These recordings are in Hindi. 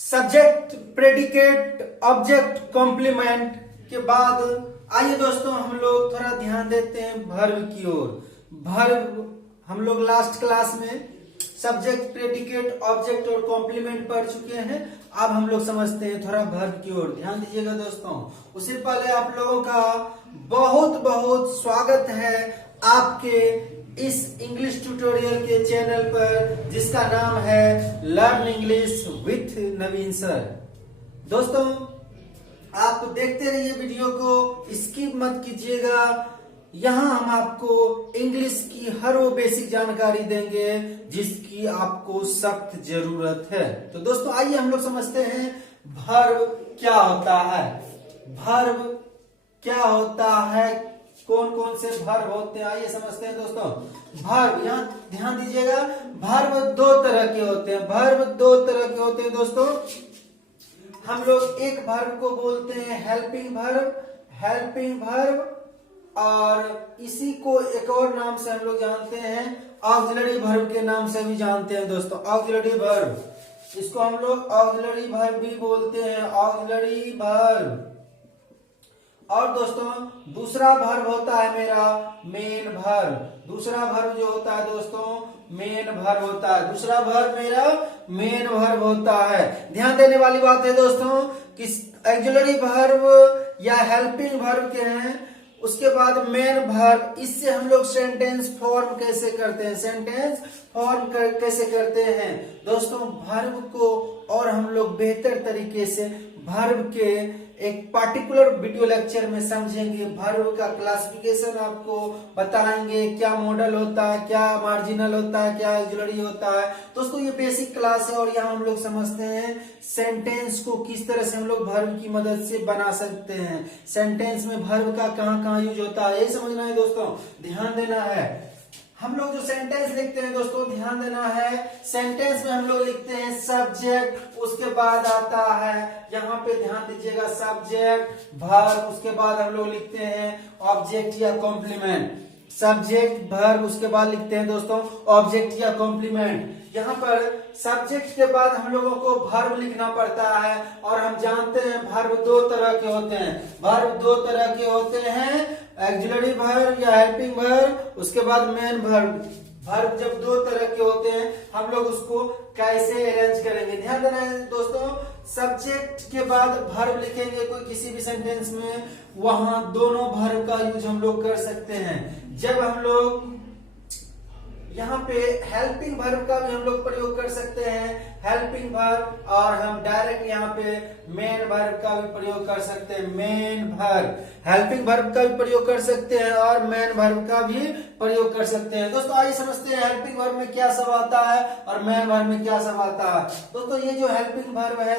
सब्जेक्ट, प्रेडिकेट, ऑब्जेक्ट, कॉम्प्लीमेंट के बाद आइए दोस्तों हम लोग थोड़ा ध्यान देते हैं वर्ब की ओर। वर्ब हम लोग लास्ट क्लास में सब्जेक्ट, प्रेडिकेट, ऑब्जेक्ट और कॉम्प्लीमेंट पढ़ चुके हैं। अब हम लोग समझते हैं थोड़ा वर्ब की ओर। ध्यान दीजिएगा दोस्तों। उससे पहले आप लोगों का बहुत बहुत स्वागत है आपके इस इंग्लिश ट्यूटोरियल के चैनल पर, जिसका नाम है learn English with Naveen sir. दोस्तों आप देखते रहिए वीडियो को, स्किप मत कीजिएगा। यहाँ हम आपको इंग्लिश की हर वो बेसिक जानकारी देंगे जिसकी आपको सख्त जरूरत है। तो दोस्तों आइए हम लोग समझते हैं वर्ब क्या होता है। वर्ब क्या होता है, कौन कौन से वर्ब होते हैं, आइए समझते हैं दोस्तों। वर्ब, यहाँ ध्यान दीजिएगा, वर्ब दो तरह के होते हैं। वर्ब दो तरह के होते हैं दोस्तों। हम लोग एक वर्ब को बोलते हैं हेल्पिंग वर्ब, हेल्पिंग वर्ब, और इसी को एक और नाम से हम लोग जानते हैं ऑक्सिलरी वर्ब के नाम से भी जानते हैं दोस्तों। ऑक्सिलरी वर्ब, इसको हम लोग ऑक्सिलरी वर्ब भी बोलते हैं, ऑक्सिलरी वर्ब। और दोस्तों दूसरा वर्ब होता है मेरा मेन वर्ब। दूसरा वर्ब जो होता है दोस्तों मेन वर्ब होता है। दूसरा वर्ब मेरा मेन वर्ब होता है। ध्यान देने वाली बात है दोस्तों कि ऑक्सिलरी वर्ब या हेल्पिंग वर्ब के हैं, उसके बाद मेन वर्ब, इससे हम लोग सेंटेंस फॉर्म कैसे करते हैं, सेंटेंस फॉर्म कैसे करते हैं दोस्तों। वर्ब को और हम लोग बेहतर तरीके से वर्ब के एक पार्टिकुलर वीडियो लेक्चर में समझेंगे। वर्ब का क्लासिफिकेशन आपको बताएंगे, क्या मॉडल होता है, क्या मार्जिनल होता है, क्या ऑक्सिलरी होता है। दोस्तों ये बेसिक क्लास है और यहाँ हम लोग समझते हैं सेंटेंस को किस तरह से हम लोग वर्ब की मदद से बना सकते हैं। सेंटेंस में वर्ब का कहाँ कहाँ यूज होता है, ये समझना है दोस्तों, ध्यान देना है। हम लोग जो सेंटेंस लिखते हैं दोस्तों, ध्यान देना है, सेंटेंस में हम लोग लिखते हैं सब्जेक्ट, उसके बाद आता है, यहाँ पे ध्यान दीजिएगा, सब्जेक्ट वर्ब, उसके बाद हम लोग लिखते हैं ऑब्जेक्ट या कॉम्प्लीमेंट। सब्जेक्ट वर्ब, उसके बाद लिखते हैं दोस्तों ऑब्जेक्ट या कॉम्प्लीमेंट। यहाँ पर सब्जेक्ट के बाद हम लोगों को वर्ब लिखना पड़ता है, और हम जानते हैं वर्ब दो तरह के होते हैं। वर्ब दो तरह के होते हैं, ऑक्सिलरी वर्ब या हेल्पिंग वर्ब, उसके बाद मेन वर्ब। वर्ब जब दो तरह के होते हैं हम लोग उसको कैसे अरेंज करेंगे, ध्यान देना है दोस्तों। सब्जेक्ट के बाद वर्ब लिखेंगे कोई किसी भी सेंटेंस में, वहां दोनों वर्ब का यूज हम लोग कर सकते हैं। जब हम लोग यहाँ पे हेल्पिंग वर्ब का भी हम लोग प्रयोग कर सकते हैं, हेल्पिंग वर्ब, और हम डायरेक्ट यहाँ पे मेन वर्ब का भी प्रयोग कर सकते हैं। मेन वर्ब, हेल्पिंग वर्ब का भी प्रयोग कर सकते हैं और मेन वर्ब का भी प्रयोग कर सकते हैं। दोस्तों आइए समझते हैं हेल्पिंग वर्ब में क्या सब आता है और मेन वर्ब में क्या सब आता है। दोस्तों ये जो हेल्पिंग वर्ब है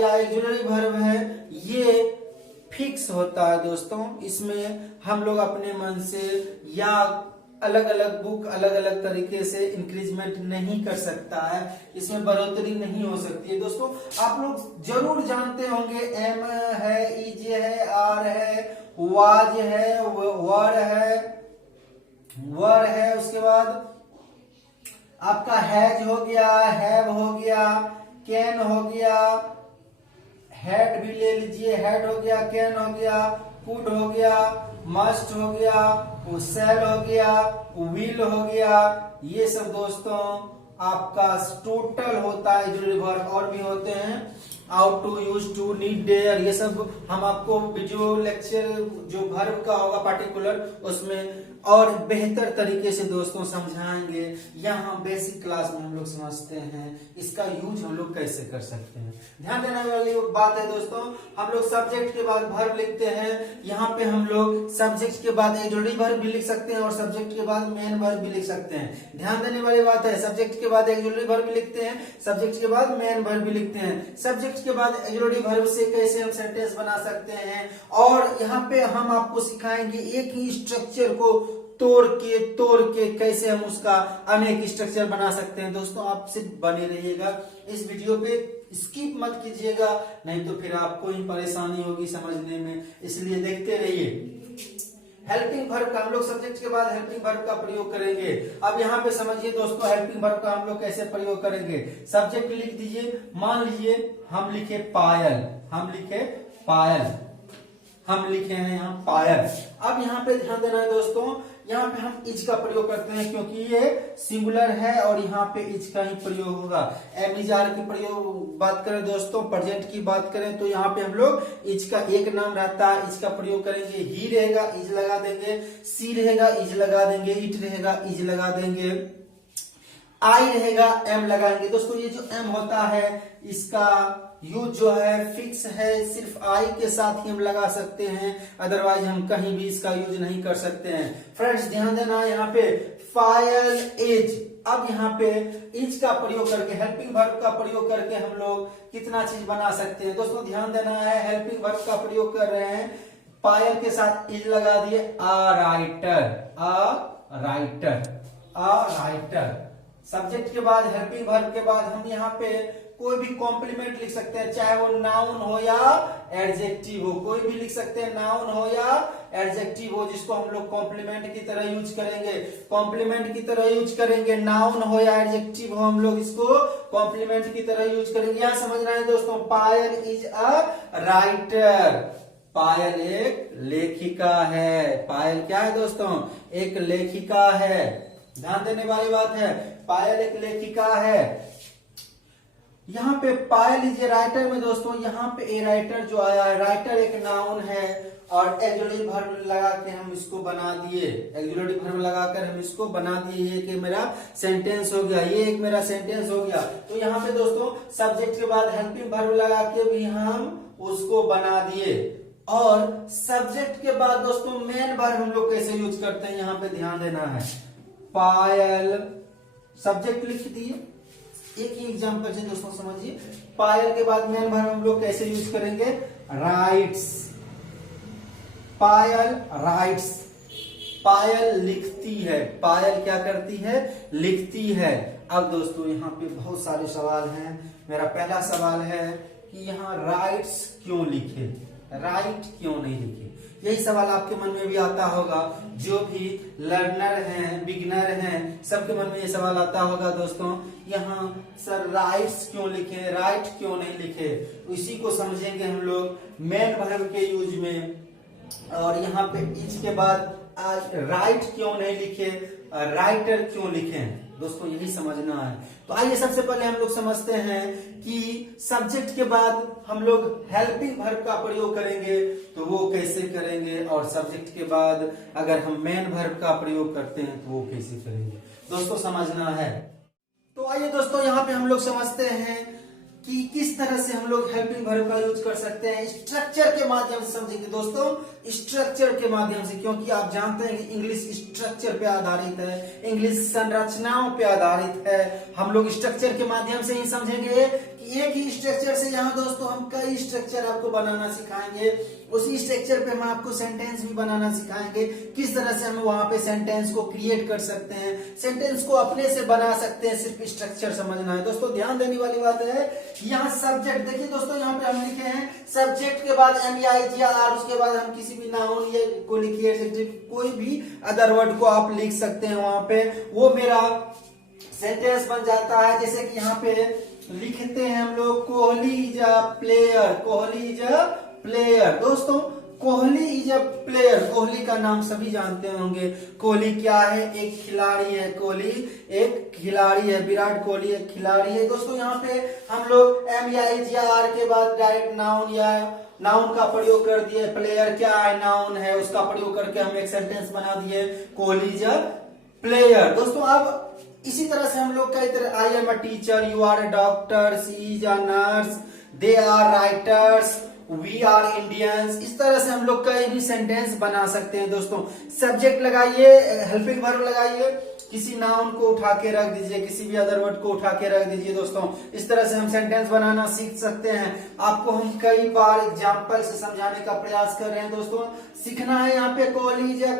या ऑक्सिलरी वर्ब है, ये फिक्स होता है दोस्तों। इसमें हम लोग अपने मन से या अलग अलग बुक अलग अलग तरीके से इंक्रीजमेंट नहीं कर सकता है, इसमें बढ़ोतरी नहीं हो सकती है। दोस्तों आप लोग जरूर जानते होंगे, एम है, इज है, आर है, वाज है, वर है, वर है, उसके बाद आपका हैज हो गया, हैव हो गया, कैन हो गया, हैड भी ले लीजिए, हैड हो गया, कैन हो गया, कुड हो गया, मस्ट हो गया, शैल हो गया, विल हो गया। ये सब दोस्तों आपका टोटल होता है ऑक्सिलरी वर्ब। और भी होते हैं ought to, used to, need, dare, ये सब हम आपको वीडियो लेक्चर जो वर्ब का होगा पार्टिकुलर, उसमें और बेहतर तरीके से दोस्तों समझाएंगे। यहाँ बेसिक क्लास में हम लोग समझते हैं इसका यूज हम लोग कैसे कर सकते हैं। ध्यान देने वाली बात है दोस्तों, हम लोग सब्जेक्ट के बाद वर्ब लिखते हैं। यहाँ पे हम लोग सब्जेक्ट के बाद ऑक्सिलरी वर्ब भी लिख सकते हैं और सब्जेक्ट के बाद मेन वर्ब भी लिख सकते हैं। ध्यान देने वाली बात है, सब्जेक्ट के बाद ऑक्सिलरी वर्ब भी लिखते हैं, सब्जेक्ट के बाद मेन वर्ब भी लिखते हैं। सब्जेक्ट के बाद ऑक्सिलरी वर्ब से कैसे हम सेंटेंस बना सकते हैं, और यहाँ पे हम आपको सिखाएंगे एक ही स्ट्रक्चर को तोड़ के कैसे हम उसका अनेक स्ट्रक्चर बना सकते हैं। दोस्तों आप सिर्फ बने रहिएगा इस वीडियो पे, स्किप मत कीजिएगा, नहीं तो फिर आपको ही परेशानी होगी समझने में, इसलिए देखते रहिए। हेल्पिंग वर्ब का हम लोग सब्जेक्ट के बाद हेल्पिंग वर्ब का प्रयोग करेंगे। अब यहाँ पे समझिए दोस्तों हेल्पिंग वर्ब का हम लोग कैसे प्रयोग करेंगे। सब्जेक्ट लिख दीजिए, मान लीजिए हम लिखे पायल, हम लिखे हैं यहाँ पायल। अब यहाँ पे ध्यान देना है दोस्तों, यहाँ पे हम इज का प्रयोग करते हैं क्योंकि ये सिंगुलर है और यहाँ पे इज का ही प्रयोग होगा। एम इज आर की प्रयोग बात करें दोस्तों, प्रेजेंट की बात करें तो यहाँ पे हम लोग इज का एक नाम रहता है, इज का प्रयोग करेंगे। ही रहेगा इज लगा देंगे, सी रहेगा इज लगा देंगे, इट रहेगा इज लगा देंगे, आई रहेगा एम लगाएंगे। दोस्तों ये जो एम होता है इसका यूज जो है फिक्स है, सिर्फ आई के साथ ही हम लगा सकते हैं, अदरवाइज हम कहीं भी इसका यूज नहीं कर सकते हैं। फ्रेंड्स ध्यान देना यहाँ पे पायल इज। अब यहाँ पे इज का प्रयोग करके हेल्पिंग वर्ब का प्रयोग करके हम लोग कितना चीज बना सकते हैं। दोस्तों ध्यान देना है, हेल्पिंग वर्ब का प्रयोग कर रहे हैं, पायल के साथ इज लगा दिए, अ राइटर। सब्जेक्ट के बाद हेल्पिंग वर्ब के बाद हम यहाँ पे कोई भी कॉम्प्लीमेंट लिख सकते हैं, चाहे वो नाउन हो या एडजेक्टिव हो, कोई भी लिख सकते हैं, नाउन हो या एडजेक्टिव हो, जिसको हम लोग कॉम्प्लीमेंट की तरह यूज करेंगे। कॉम्प्लीमेंट की तरह यूज करेंगे, नाउन हो या एडजेक्टिव हो, हम लोग इसको कॉम्प्लीमेंट की तरह यूज करेंगे। यहां समझना है दोस्तों, पायल इज अ राइटर, पायल एक लेखिका है। पायल क्या है दोस्तों? एक लेखिका है। ध्यान देने वाली बात है, पायल एक लेखिका है। यहाँ पे पायल इज ए राइटर में दोस्तों यहाँ पे ए राइटर जो आया है, राइटर एक नाउन है और एक्जुलेटिव वर्ब लगा के हम इसको बना दिए, एक्जुलेटिव वर्ब लगाकर हम इसको बना दिए। ये कि मेरा सेंटेंस हो गया, ये एक मेरा सेंटेंस हो गया। तो यहाँ पे दोस्तों सब्जेक्ट के बाद हेल्पिंग वर्ब लगा के भी हम उसको बना दिए। और सब्जेक्ट के बाद दोस्तों मेन वर्ब हम लोग कैसे यूज करते हैं, यहाँ पे ध्यान देना है। पायल सब्जेक्ट लिख दिए, एक ही एग्जांपल से दोस्तों समझिए। पायल के बाद मेन वर्ब हम लोग कैसे यूज करेंगे, राइट्स, पायल राइट्स, पायल लिखती है, पायल क्या करती है, लिखती है। अब दोस्तों यहाँ पे बहुत सारे सवाल हैं। मेरा पहला सवाल है कि यहाँ राइट्स क्यों लिखे, राइट क्यों नहीं लिखे? यही सवाल आपके मन में भी आता होगा, जो भी लर्नर हैं, बिगिनर हैं, सबके मन में ये सवाल आता होगा दोस्तों, यहाँ सर राइट्स क्यों लिखे, राइट क्यों नहीं लिखे? इसी को समझेंगे हम लोग मेन वर्ब के यूज में। और यहाँ पे इज के बाद राइट क्यों नहीं लिखे, राइटर क्यों लिखे, दोस्तों यही समझना है। तो आइए सबसे पहले हम लोग समझते हैं कि सब्जेक्ट के बाद हम लोग हेल्पिंग वर्ब का प्रयोग करेंगे तो वो कैसे करेंगे, और सब्जेक्ट के बाद अगर हम मेन वर्ब का प्रयोग करते हैं तो वो कैसे करेंगे, दोस्तों समझना है। तो आइए दोस्तों यहाँ पे हम लोग समझते हैं कि किस तरह से हम लोग हेल्पिंग वर्ब का यूज कर सकते हैं। स्ट्रक्चर के माध्यम से समझेंगे दोस्तों, स्ट्रक्चर के माध्यम से, क्योंकि आप जानते हैं कि इंग्लिश स्ट्रक्चर पे आधारित है, इंग्लिश संरचनाओं पे आधारित है। हम लोग स्ट्रक्चर के माध्यम से ही समझेंगे कि एक ही स्ट्रक्चर से यहाँ दोस्तों हम कई स्ट्रक्चर आपको बनाना सिखाएंगे। उसी स्ट्रक्चर पे हम आपको सेंटेंस भी बनाना सिखाएंगे, किस तरह से हम वहां पे सेंटेंस को क्रिएट कर सकते हैं, सेंटेंस को अपने से बना सकते हैं। सिर्फ स्ट्रक्चर समझना है दोस्तों। ध्यान देने वाली बात है, यहाँ सब्जेक्ट देखिए दोस्तों, यहाँ पे हम लिखे हैं सब्जेक्ट के बाद MEIGR, उसके बाद हम किसी भी नाउन ये को लिखिए, एडजेक्टिव कोई भी अदर वर्ड को आप लिख सकते हैं वहां पे, वो मेरा सेंटेंस बन जाता है। जैसे कि यहाँ पे लिखते हैं हम लोग Kohli is a player, Kohli is a player. दोस्तों Kohli is a player, Kohli का नाम सभी जानते होंगे। कोहली क्या है, एक खिलाड़ी है, कोहली एक खिलाड़ी है, विराट कोहली एक खिलाड़ी है। दोस्तों यहाँ पे हम लोग MEIGR के बाद डायरेक्ट नाउन या नाउन का प्रयोग कर दिए। प्लेयर क्या है, नाउन है, उसका प्रयोग करके हम एक सेंटेंस बना दिए, कोहली इज अ प्लेयर। दोस्तों अब इसी तरह से हम लोग कई तरह, I am a teacher, you are a doctor, she is a nurse, they are writers, we are Indians, इस तरह से हम लोग कई भी सेंटेंस बना सकते हैं। दोस्तों सब्जेक्ट लगाइए, हेल्पिंग वर्ब लगाइए, किसी नाउन को उठा के रख दीजिए, किसी भी अदर वर्ड को उठा के रख दीजिए। दोस्तों इस तरह से हम सेंटेंस बनाना सीख सकते हैं। आपको हम कई बार एग्जाम्पल से समझाने का प्रयास कर रहे हैं। दोस्तों सीखना है यहाँ पे, Kohli is a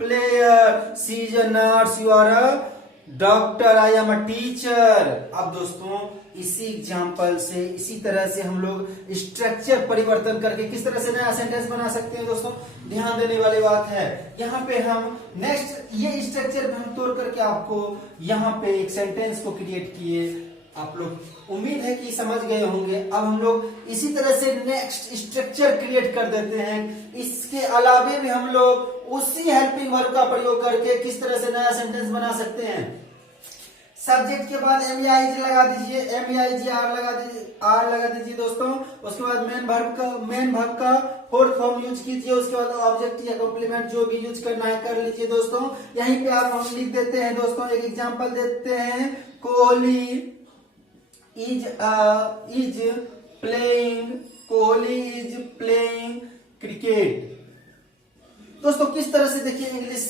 player, she is a nurse, you are a doctor, I am a teacher. अब दोस्तों इसी एग्जाम्पल से, इसी तरह से हम लोग स्ट्रक्चर परिवर्तन करके किस तरह से नया सेंटेंस बना सकते हैं दोस्तों, ध्यान देने वाली बात है। यहाँ पे हम नेक्स्ट ये स्ट्रक्चर पे हम तोड़ करके आपको यहाँ पे एक सेंटेंस को क्रिएट किए। आप लोग उम्मीद है कि समझ गए होंगे। अब हम लोग इसी तरह से नेक्स्ट स्ट्रक्चर क्रिएट कर देते हैं। इसके अलावे भी हम लोग उसी हेल्पिंग वर्ब का प्रयोग करके किस तरह से नया सेंटेंस बना सकते हैं। सब्जेक्ट के बाद MEIG लगा दीजिए, MEIGR लगा दीजिए दोस्तों। उसके बाद मेन वर्ब का फोर्थ फॉर्म यूज कीजिए। उसके बाद ऑब्जेक्ट या कॉम्प्लीमेंट जो भी यूज करना है कर लीजिए दोस्तों। यहीं पे आप हम लिख देते हैं दोस्तों, एक एग्जांपल देते हैं, Kohli Kohli is playing cricket. दोस्तों किस तरह से देखिए इंग्लिश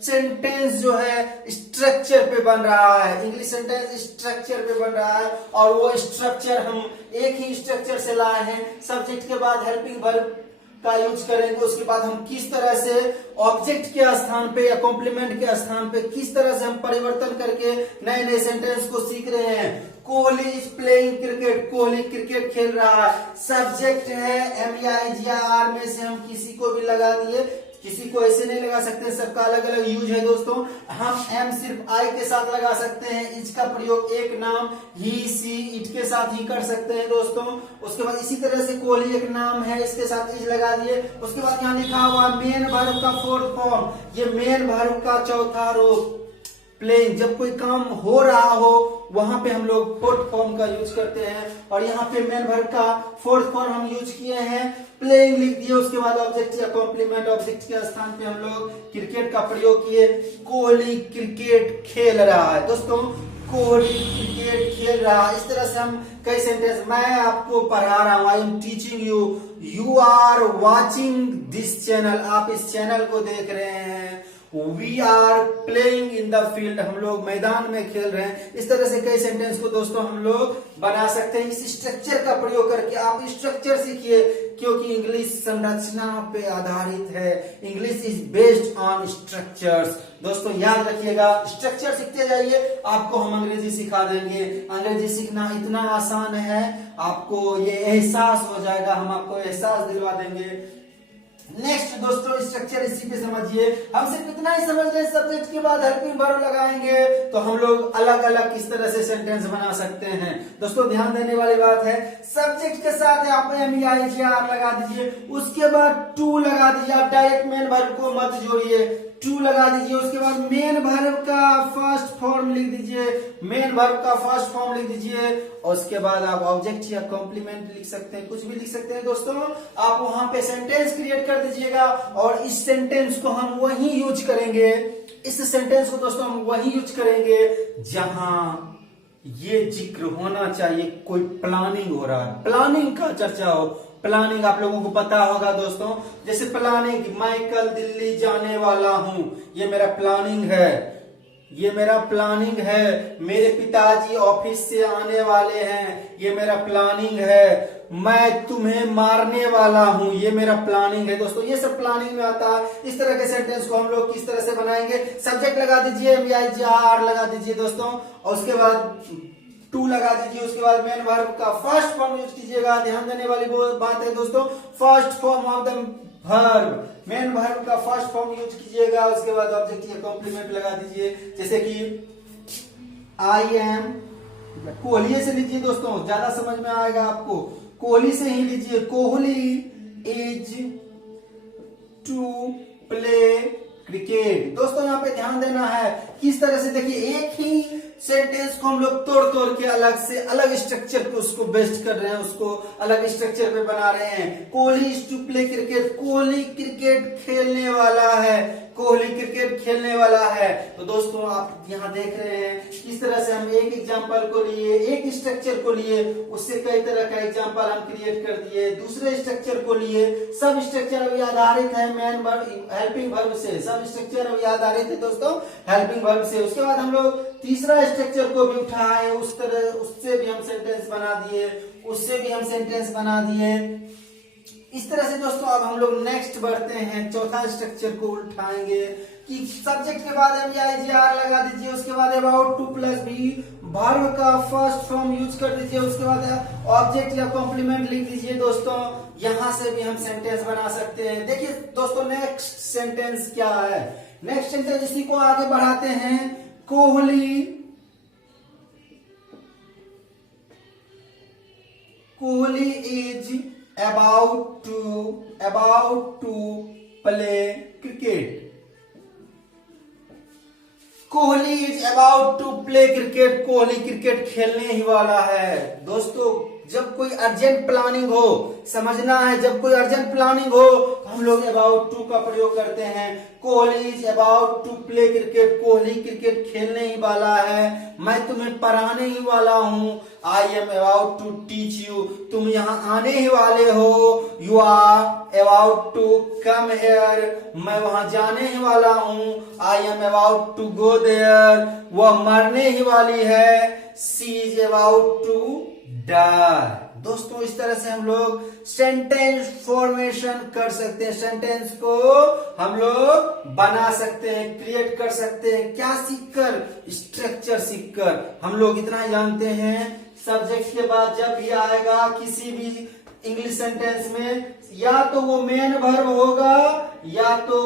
सेंटेंस जो है स्ट्रक्चर पे बन रहा है, इंग्लिश सेंटेंस स्ट्रक्चर पे बन रहा है। और वो स्ट्रक्चर हम एक ही स्ट्रक्चर से लाए हैं। सब्जेक्ट के बाद हेल्पिंग वर्ब का यूज करेंगे। उसके बाद हम किस तरह से ऑब्जेक्ट के स्थान पे या कॉम्प्लीमेंट के स्थान पे किस तरह से हम परिवर्तन करके नए नए सेंटेंस को सीख रहे हैं। Kohli is playing cricket, Kohli cricket खेल रहा है। सब्जेक्ट है MEIGR में से हम किसी को भी लगा दिए, किसी को ऐसे नहीं लगा सकते, सबका अलग अलग यूज है दोस्तों। हम M सिर्फ I के साथ लगा सकते हैं। इज का प्रयोग एक नाम ही, सी, इट के साथ ही कर सकते हैं दोस्तों। उसके बाद इसी तरह से कोहली एक नाम है, इसके साथ इज लगा दिए। उसके बाद यहाँ लिखा हुआ मेन वर्ब का फोर्थ फॉर्म, ये मेन वर्ब का चौथा रूप। प्लेइंग, जब कोई काम हो रहा हो वहां पे हम लोग फोर्थ फॉर्म का यूज करते हैं। और यहाँ पे मेन वर्ब का फोर्थ फॉर्म हम यूज किए हैं, प्लेइंग लिख दिए। उसके बाद ऑब्जेक्ट या कॉम्प्लीमेंट, ऑब्जेक्ट के स्थान पे हम लोग क्रिकेट का प्रयोग किए। कोहली क्रिकेट खेल रहा है दोस्तों, कोहली क्रिकेट खेल रहा है। इस तरह से हम कई सेंटेंस, मैं आपको पढ़ा रहा हूं, I am teaching you, you are watching this channel, आप इस चैनल को देख रहे हैं। We are playing in the field, हम लोग मैदान में खेल रहे हैं। इस तरह से कई सेंटेंस को दोस्तों हम लोग बना सकते हैं इस स्ट्रक्चर का प्रयोग करके। आप स्ट्रक्चर सीखिए, क्योंकि इंग्लिश संरचना पे आधारित है। English is based on structures. दोस्तों याद रखिएगा, स्ट्रक्चर सीखते जाइए, आपको हम अंग्रेजी सिखा देंगे। अंग्रेजी सीखना इतना आसान है, आपको ये एहसास हो जाएगा, हम आपको एहसास दिलवा देंगे। नेक्स्ट दोस्तों स्ट्रक्चर इसी पे समझिए। हम सिर्फ इतना ही समझ रहे, सब्जेक्ट के बाद हेल्पिंग वर्ब लगाएंगे तो हम लोग अलग अलग किस तरह से सेंटेंस बना सकते हैं। दोस्तों ध्यान देने वाली बात है, सब्जेक्ट के साथ आप MEIGR लगा दीजिए, उसके बाद टू लगा दीजिए। आप डायरेक्ट मेन वर्ब को मत जोड़िए, टू लगा दीजिए। उसके बाद मेन वर्ब का फर्स्ट फॉर्म लिख दीजिए, मेन वर्ब का फर्स्ट फॉर्म लिख दीजिए। और उसके बाद आप ऑब्जेक्ट या कॉम्प्लीमेंट लिख सकते हैं, कुछ भी लिख सकते हैं दोस्तों। आप वहां पे सेंटेंस क्रिएट कर दीजिएगा और इस सेंटेंस को हम वही यूज करेंगे, इस सेंटेंस को दोस्तों हम वही यूज करेंगे जहां ये जिक्र होना चाहिए, कोई प्लानिंग हो रहा है, प्लानिंग का चर्चा हो। प्लानिंग आप लोगों को पता होगा दोस्तों, जैसे प्लानिंग, मैं कल दिल्ली जाने वाला हूं, ये मेरा प्लानिंग है, ये मेरा प्लानिंग है। मेरे पिताजी ऑफिस से आने वाले हैं, ये मेरा प्लानिंग है। मैं तुम्हें मारने वाला हूं, ये मेरा प्लानिंग है दोस्तों। ये सब प्लानिंग में आता है। इस तरह के सेंटेंस को हम लोग किस तरह से बनाएंगे, सब्जेक्ट लगा दीजिए, MEIGR लगा दीजिए दोस्तों, और उसके बाद टू लगा दीजिए। उसके बाद मेन वर्ब का फर्स्ट फॉर्म यूज कीजिएगा। ध्यान देने वाली बात है दोस्तों, first form of the verb, main verb का फर्स्ट फॉर्म यूज कीजिएगा। उसके बाद ऑब्जेक्ट या कॉम्प्लीमेंट लगा दीजिए, जैसे कि आई एम, कोहली से लीजिए दोस्तों, ज्यादा समझ में आएगा आपको, कोहली से ही लीजिए। Kohli is to play cricket. दोस्तों यहाँ पे ध्यान देना है, किस तरह से देखिए एक ही सेंटेंस को हम लोग तोड़ तोड़ के अलग से अलग स्ट्रक्चर पे उसको बेस्ट कर रहे हैं, उसको अलग स्ट्रक्चर पे बना रहे हैं। Kohli is to play cricket, Kohli cricket खेलने वाला है, कोहली क्रिकेट खेलने वाला है। तो दोस्तों आप यहाँ देख रहे हैं किस तरह से हम एक एग्जांपल को लिए, एक स्ट्रक्चर को लिए, उससे कई तरह का एग्जांपल हम क्रिएट कर दिए। दूसरे स्ट्रक्चर को लिए, सब स्ट्रक्चर अभी आधारित है मेन वर्ब हेल्पिंग वर्ब से, सब स्ट्रक्चर अभी आधारित है दोस्तों हेल्पिंग वर्ब से। उसके बाद हम लोग तीसरा स्ट्रक्चर को भी उठाए, उस तरह उससे भी हम सेंटेंस बना दिए, उससे भी हम सेंटेंस बना दिए। इस तरह से दोस्तों अब हम लोग नेक्स्ट बढ़ते हैं, चौथा स्ट्रक्चर को उठाएंगे कि सब्जेक्ट के बाद MIGR लगा दीजिए, उसके बाद अबाउट टू प्लस भी वर्ब का फर्स्ट फॉर्म यूज कर दीजिए, उसके बाद ऑब्जेक्ट या कॉम्प्लीमेंट लिख दीजिए। दोस्तों यहां से भी हम सेंटेंस बना सकते हैं। देखिए दोस्तों नेक्स्ट सेंटेंस क्या है, नेक्स्ट सेंटेंस इसी को आगे बढ़ाते हैं। Kohli is about to play cricket. Kohli is about to play cricket, Kohli cricket खेलने ही वाला है। दोस्तों जब कोई अर्जेंट प्लानिंग हो, समझना है, जब कोई अर्जेंट प्लानिंग हो तो हम लोग अबाउट टू का प्रयोग करते हैं। Kohli is about to play cricket, Kohli cricket खेलने ही वाला है। मैं तुम्हें पढ़ाने ही वाला हूँ। I am about to teach you, तुम यहाँ आने ही वाले हो। You are about to come here, मैं वहां जाने ही वाला हूँ। I am about to go there, वह मरने ही वाली है। She is about to die. दोस्तों इस तरह से हम लोग सेंटेंस फॉर्मेशन कर सकते हैं, सेंटेंस को हम लोग बना सकते हैं, क्रिएट कर सकते हैं। क्या सीखकर? स्ट्रक्चर सीखकर। हम लोग इतना जानते हैं, सब्जेक्ट के बाद जब भी आएगा किसी भी इंग्लिश सेंटेंस में, या तो वो मेन वर्ब होगा, या तो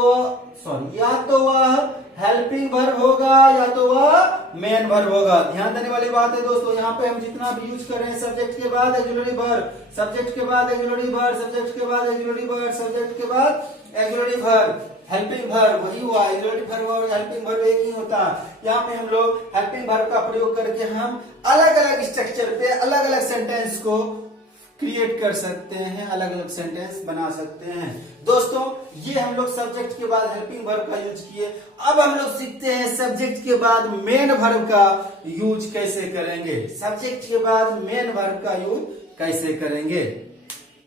वह हेल्पिंग वर्ब होगा, या तो वह मेन वर्ब होगा। ध्यान देने वाली बात है दोस्तों, यहाँ पे हम जितना भी यूज कर रहे हैं, सब्जेक्ट के बाद ऑक्सिलरी वर्ब, सब्जेक्ट के बाद ऑक्सिलरी वर्ब, सब्जेक्ट के बाद ऑक्सिलरी वर्ब, सब्जेक्ट के बाद ऑक्सिलरी वर्ब, हेल्पिंग वर्ब, वही हुआ। ऑक्सिलरी वर्ब और हेल्पिंग वर्ब एक ही होता है। यहाँ पे हम लोग हेल्पिंग वर्ब का प्रयोग करके हम अलग अलग स्ट्रक्चर पे अलग अलग सेंटेंस को क्रिएट कर सकते हैं, अलग अलग सेंटेंस बना सकते हैं। दोस्तों ये हम लोग सब्जेक्ट के बाद हेल्पिंग वर्ब का यूज किए। अब हम लोग सीखते हैं सब्जेक्ट के बाद मेन वर्ब का यूज कैसे करेंगे। सब्जेक्ट के बाद मेन वर्ब का यूज कैसे करेंगे।